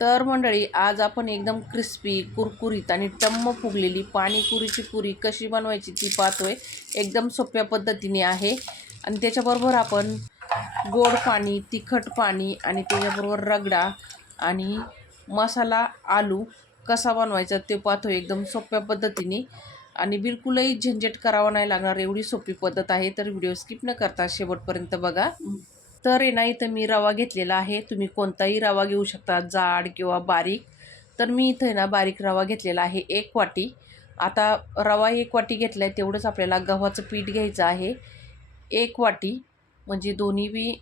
तर मंडळी आज आपण एकदम क्रिस्पी कुरकुरीत आणि टम्म फुगलेली पाणीपुरीची पुरी कशी बनवायची ती पाहतोय. एकदम सोप्या पद्धतीने आहे. आणि त्याच्याबरोबर आपण गोड पाणी तिखट पाणी आणि त्याच्याबरोबर रगडा आणि मसाला आलू कसा बनवायचा ते पाहतोय एकदम सोप्या पद्धतीने. आणि बिलकुलही झंझट करावा नाही लागणार एवढी सोपी पद्धत आहे. तर व्हिडिओ स्किप न करता शेवटपर्यंत बघा. तर आहे ना इथं मी रवा घेतलेला आहे. तुम्ही कोणताही रवा घेऊ शकता जाड किंवा बारीक. तर मी इथं आहे ना बारीक रवा घेतलेला आहे एक वाटी. आता रवा एक वाटी घेतला आहे तेवढंच आपल्याला गव्हाचं पीठ घ्यायचं आहे. एक वाटी म्हणजे दोन्ही बी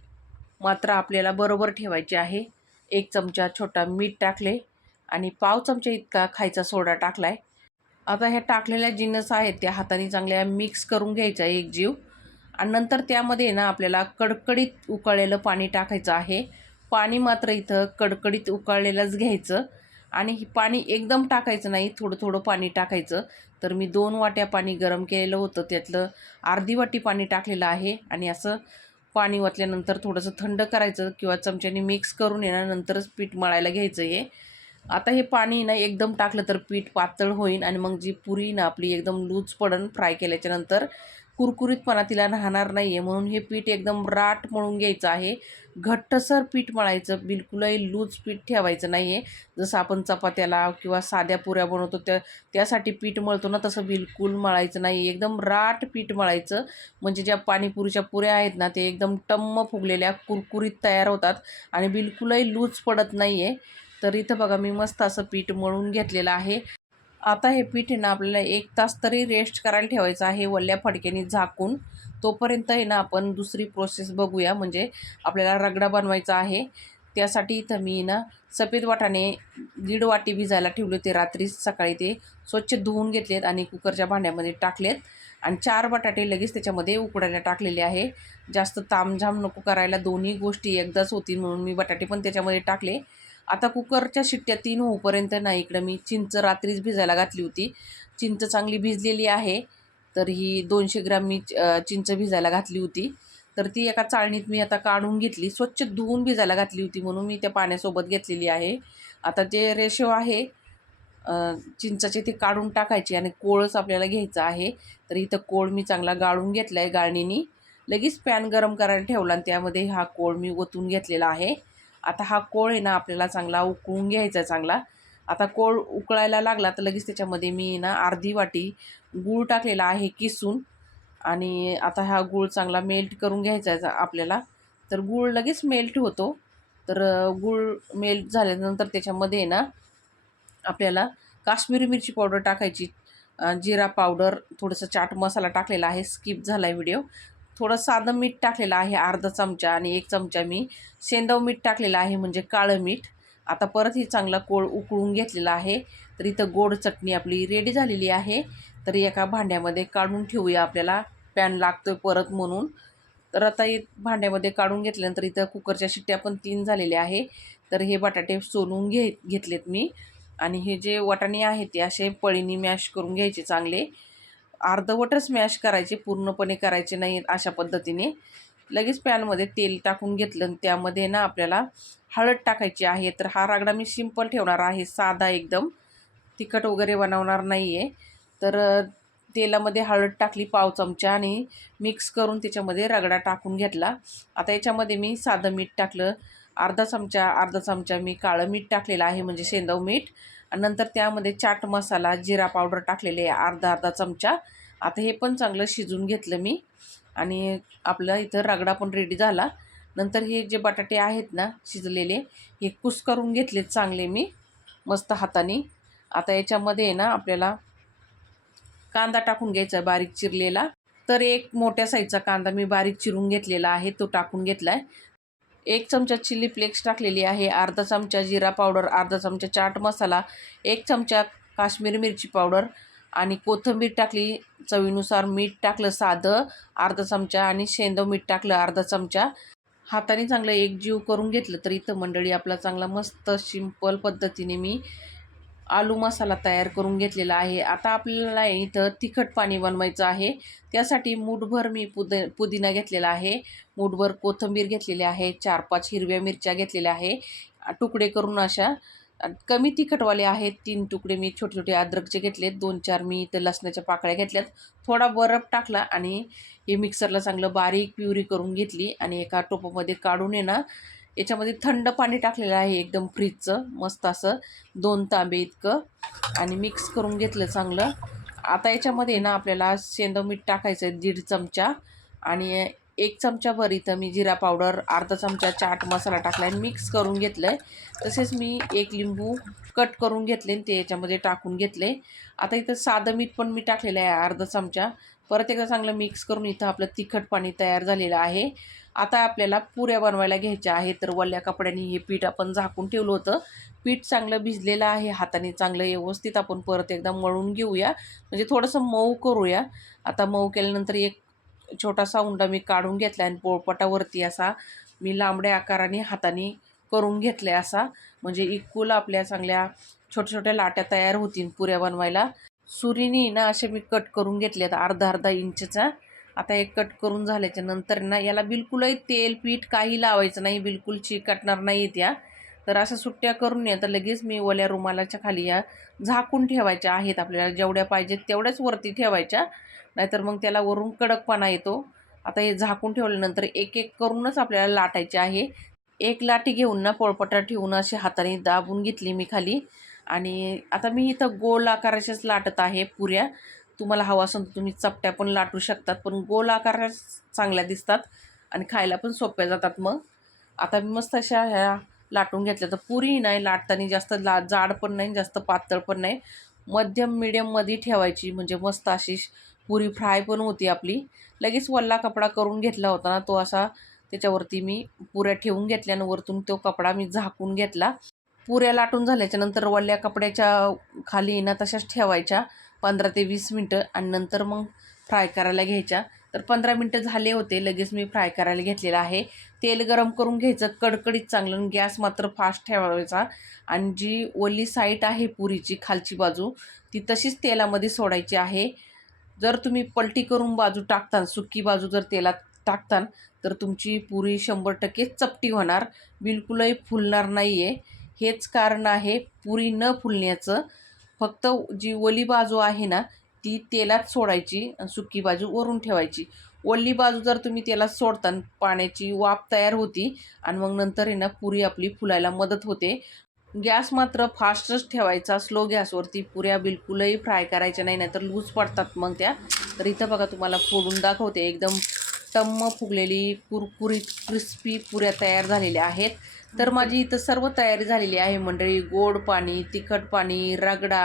मात्र आपल्याला बरोबर ठेवायचे आहे. एक चमचा छोटा मीठ टाकले आणि पाव चमचा इतका खायचा सोडा टाकला आहे आता ह्या टाकलेल्या जिन्नस आहेत त्या हाताने चांगल्या मिक्स करून घ्यायचा एक जीव. आणि नंतर त्यामध्ये ना आपल्याला कडकडीत उकळलेलं पाणी टाकायचं आहे. पाणी मात्र इथं कडकडीत उकळलेलंच घ्यायचं. आणि हे पाणी एकदम टाकायचं नाही थोडं थोडं पाणी टाकायचं. तर मी दोन वाट्या पाणी गरम केलेलं होतं. त्यातलं अर्धी वाटी पाणी टाकलेलं आहे. आणि असं पाणी वाचल्यानंतर थोडंसं थंड करायचं किंवा चमच्याने मिक्स करून येणार नंतरच पीठ मळायला घ्यायचं हे. आता हे पाणी ना एकदम टाकलं तर पीठ पातळ होईल आणि मग जी पुरी ना आपली एकदम लूज पडन फ्राय केल्याच्यानंतर कुरकुरीतपणा तिला राहणार नाही आहे म्हणून हे पीठ एकदम राट मळून घ्यायचं आहे. घट्टसर पीठ मळायचं. बिलकुलही लूज पीठ ठेवायचं नाही आहे जसं आपण चपात्याला किंवा साध्या पुऱ्या बनवतो त्या त्यासाठी पीठ मळतो ना तसं बिलकुल मळायचं नाही एकदम राट पीठ मळायचं. म्हणजे ज्या पाणीपुरीच्या पुऱ्या आहेत ना ते एकदम टम्म फुगलेल्या कुरकुरीत तयार होतात आणि बिलकुलही लूज पडत नाही आहे तर इथं बघा मी मस्त असं पीठ मळून घेतलेलं आहे. आता हे पीठ आहे ना आपल्याला एक तास तरी रेस्ट करायला ठेवायचं आहे. वल्ल्या फडक्याने झाकून तोपर्यंत आहे ना आपण दुसरी प्रोसेस बघूया. म्हणजे आपल्याला रगडा बनवायचा आहे. त्यासाठी इथं मी ना सफेद वाटाने दीड वाटी भिजायला ठेवले होते. रात्री सकाळी ते स्वच्छ धुवून घेतलेत आणि कुकरच्या भांड्यामध्ये टाकलेत. आणि चार बटाटे लगेच त्याच्यामध्ये उकडायला टाकलेले आहे. जास्त तामझाम नको करायला दोन्ही गोष्टी एकदाच होतील म्हणून मी बटाटे पण त्याच्यामध्ये टाकले. आता कुकरच्या शिट्ट्या तीन होऊपर्यंत नाही इकडं. मी चिंच रात्रीच भिजायला घातली होती. चिंच चांगली भिजलेली आहे. तर ही दोनशे ग्राम मी चिंच भिजायला घातली होती. तर ती एका चाळणीत मी आता काढून घेतली. स्वच्छ धुवून भिजायला घातली होती म्हणून मी त्या पाण्यासोबत घेतलेली आहे. आता जे रेशो आहे चिंचाचे ते काढून टाकायचे आणि कोळच आपल्याला घ्यायचं आहे. तर इथं कोळ मी चांगला गाळून घेतला आहे गाळणीनी. लगेच पॅन गरम करायला ठेवला आणि त्यामध्ये हा कोळ मी ओतून घेतलेला आहे. आता हा कोळ आहे ना आपल्याला चांगला उकळून घ्यायचा आहे चांगला. आता कोळ उकळायला लागला तर लगेच त्याच्यामध्ये मी ना अर्धी वाटी गूळ टाकलेला आहे किसून. आणि आता हा गूळ चांगला मेल्ट करून घ्यायचा आहे आपल्याला. तर गूळ लगेच मेल्ट होतो. तर गूळ मेल्ट झाल्यानंतर त्याच्यामध्ये ना आपल्याला काश्मीरी मिरची पावडर टाकायची. जिरा पावडर थोडंसं चाट मसाला टाकलेला आहे. स्किप झाला आहे व्हिडिओ. थोडं साधं मीठ टाकलेलं आहे अर्धा चमचा आणि एक चमचा मी सेंदव मीठ टाकलेलं आहे म्हणजे काळं मीठ. आता परत ही चांगला कोळ उकळून घेतलेला आहे. तर इथं गोड चटणी आपली रेडी झालेली आहे. तर एका भांड्यामध्ये काढून ठेवूया आपल्याला. पॅन लागतोय परत म्हणून. तर आता हे भांड्यामध्ये काढून घेतल्यानंतर इथं कुकरच्या शिट्ट्या पण तीन झालेल्या आहे. तर हे बटाटे सोलून घे घेतलेत मी. आणि हे जे वाटाणे आहेत ते असे पळीनी मॅश करून घ्यायचे चांगले. अर्धवटच मॅश करायचे पूर्णपणे करायचे नाही अशा पद्धतीने. लगेच पॅनमध्ये तेल टाकून घेतलं आणि त्यामध्ये ना आपल्याला हळद टाकायची आहे. तर हा रागडा मी सिंपल ठेवणार आहे साधा एकदम. तिखट वगैरे बनवणार नाही आहे तर तेलामध्ये हळद टाकली पाव चमचा आणि मिक्स करून त्याच्यामध्ये रगडा टाकून घेतला. आता याच्यामध्ये मी साधं मीठ टाकलं. अर्धा चमचा अर्धा चमचा मी काळं मीठ टाकलेलं आहे म्हणजे शेंदव मीठ. आणि नंतर त्यामध्ये चाट मसाला जिरा पावडर टाकलेले आहे अर्धा अर्धा चमचा. आता हे पण चांगलं शिजून घेतलं मी. आणि आपलं इथं रगडा पण रेडी झाला. नंतर हे जे बटाटे आहेत ना शिजलेले हे कुस करून घेतलेत चांगले मी मस्त हाताने. आता याच्यामध्ये ना आपल्याला कांदा टाकून घ्यायचा बारीक चिरलेला. तर एक मोठ्या साईजचा कांदा मी बारीक चिरून घेतलेला आहे तो टाकून घेतला आहे एक चमचा चिली फ्लेक्स टाकलेली आहे अर्धा चमचा जिरा पावडर अर्धा चमचा चाट मसाला एक चमचा काश्मीरी मिरची पावडर आणि कोथिंबीर टाकली. चवीनुसार मीठ टाकलं साधं अर्धा चमचा आणि शेंदव मीठ टाकलं अर्धा चमचा. हाताने चांगलं एक जीव करून घेतलं तर इथं मंडळी आपला चांगला मस्त सिंपल पद्धतीने मी आलू मसाला तयार करून घेतलेला आहे. आता आपल्याला इथं तिखट पाणी बनवायचं आहे. त्यासाठी मूठभर मी पुद पुदिना घेतलेला आहे. मूठभर कोथिंबीर घेतलेली आहे. चार पाच हिरव्या मिरच्या घेतलेल्या आहे. तुकडे करून अशा कमी तिखटवाले आहेत. तीन तुकडे मी छोटे छोटे अद्रकचे घेतलेत. दोन चार मी इथं लसणाच्या पाकळ्या घेतल्यात. थोडा बर्फ टाकला आणि हे मिक्सरला चांगलं बारीक प्युरी करून घेतली आणि एका टोपामध्ये काढून आहे ना याच्यामध्ये थंड पाणी टाकलेलं आहे एकदम फ्रीजचं मस्त असं. दोन तांबे इतकं. आणि मिक्स करून घेतलं चांगलं. आता याच्यामध्ये ना आपल्याला शेंदव मीठ टाकायचं आहे दीड चमचा. आणि एक चमचाभर इथं मी जिरा पावडर अर्धा चमचा चाट मसाला टाकला आहे मिक्स करून घेतलं आहे तसेच मी एक लिंबू कट करून घेतले आणि ते याच्यामध्ये टाकून घेतले. आता इथं साधं मीठ पण मी टाकलेलं आहे अर्धा चमचा. परत एकदा चांगलं मिक्स करून इथं आपलं तिखट पाणी तयार झालेलं आहे. आता आपल्याला पुऱ्या बनवायला घ्यायच्या आहेत. तर वल्या कपड्यांनी हे पीठ आपण झाकून ठेवलं होतं. पीठ चांगलं भिजलेलं आहे. हाताने चांगलं व्यवस्थित आपण परत एकदा मळून घेऊया. म्हणजे थोडंसं मऊ करूया. आता मऊ केल्यानंतर एक छोटासा उंडा मी काढून घेतला आणि पोळपटावरती असा मी लांबड्या आकाराने हाताने करून घेतले असा. म्हणजे इक्वल आपल्या चांगल्या छोट्या छोट्या लाट्या तयार होतील पुऱ्या बनवायला. सुरीने ना असे मी कट करून घेतले आहेत अर्धा अर्धा इंचचा. आता एक कट करून झाल्याच्यानंतर ना याला बिलकुलही तेल पीठ काही लावायचं नाही बिलकुल चिकटणार नाही त्या तर अशा सुट्ट्या करून या तर लगेच मी ओल्या रुमालाच्या खाली या झाकून ठेवायच्या आहेत आपल्याला जेवढ्या पाहिजेत तेवढ्याच वरती ठेवायच्या. नाहीतर मग त्याला वरून कडकपणा येतो. आता हे झाकून ठेवल्यानंतर एक एक करूनच आपल्याला लाटायचे आहे. एक लाटी घेऊन ना पोळपटा ठेवून अशी हाताने दाबून घेतली मी खाली. आणि आता मी इथं गोल आकाराच्याच लाटत आहे पुऱ्या. तुम्हाला हवा असेल तर तुम्ही चपट्या पण लाटू शकतात पण गोल आकाराच चांगल्या दिसतात आणि खायला पण सोप्या जातात मग. आता मी मस्त अशा ह्या लाटून घेतल्या. तर पुरी नाही लाटताना जास्त ला जाड पण नाही जास्त पातळ पण नाही. मध्यम मिडियममध्ये ठेवायची म्हणजे मस्त अशी पुरी फ्राय पण होती आपली. लगेच वल्ला कपडा करून घेतला होता ना तो असा त्याच्यावरती मी पुऱ्या ठेवून घेतल्या आणि वरतून तो कपडा मी झाकून घेतला. पुऱ्या लाटून झाल्याच्यानंतर वल्ल्या कपड्याच्या खाली ना तशाच ठेवायच्या. पंधरा ते वीस मिनटं आणि नंतर मग फ्राय करायला घ्यायच्या. तर पंधरा मिनटं झाले होते. लगेच मी फ्राय करायला घेतलेलं आहे. तेल गरम करून घ्यायचं. कडकडीत चांगलं गॅस मात्र फास्ट ठेवायचा. आणि जी ओली साईट आहे पुरीची खालची बाजू ती तशीच तेलामध्ये सोडायची आहे. जर तुम्ही पलटी करून बाजू टाकतान सुकी बाजू जर तेलात टाकतान तर तुमची पुरी शंभर टक्के चपटी होणार. बिलकुलही फुलणार नाही आहे हेच कारण आहे पुरी न फुलण्याचं. फक्त जी ओली बाजू आहे ना ती तेलात सोडायची आणि सुकी बाजू वरून ठेवायची. ओली बाजू जर तुम्ही तेलात सोडता पाण्याची वाफ तयार होती आणि मग नंतर आहे ना पुरी आपली फुलायला मदत होते. गॅस मात्र फास्टच ठेवायचा स्लो गॅसवरती पुऱ्या बिलकुलही फ्राय करायच्या नाही नाहीतर लूज पडतात मग त्या. तर इथं बघा तुम्हाला फोडून दाखवते एकदम टम्म फुगलेली कुरकुरीत क्रिस्पी पुऱ्या तयार झालेल्या आहेत. तर माझी इथं सर्व तयारी झालेली आहे मंडळी. गोड पाणी तिखट पाणी रगडा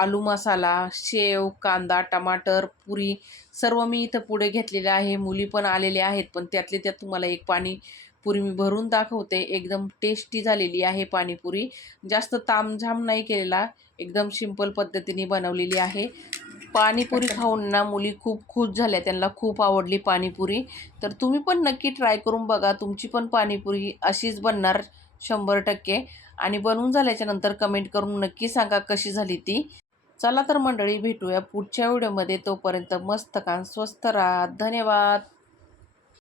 आलू मसाला शेव कांदा टमाटर पुरी सर्व मी इथं पुढे घेतलेले आहे. मुली पण आलेल्या आहेत पण त्यातले त्यात तुम्हाला एक पाणी पुरी मी भरून दाखवते. एकदम टेस्टी झालेली आहे पाणीपुरी. जास्त तामझाम नाही केलेला. एकदम सिंपल पद्धतीने बनवलेली आहे. पाणीपुरी खाऊन ना मुली खूप खुश झाल्या. त्यांना खूप आवडली पाणीपुरी. तर तुम्ही पण नक्की ट्राय करून बघा. तुमची पण पाणीपुरी अशीच बनणार शंभर टक्के. आणि बनवून झाल्याच्यानंतर कमेंट करून नक्की सांगा कशी झाली ती. चला तर मंडळी भेटूया पुढच्या व्हिडिओमध्ये तोपर्यंत मस्त कान स्वस्त राहा. धन्यवाद.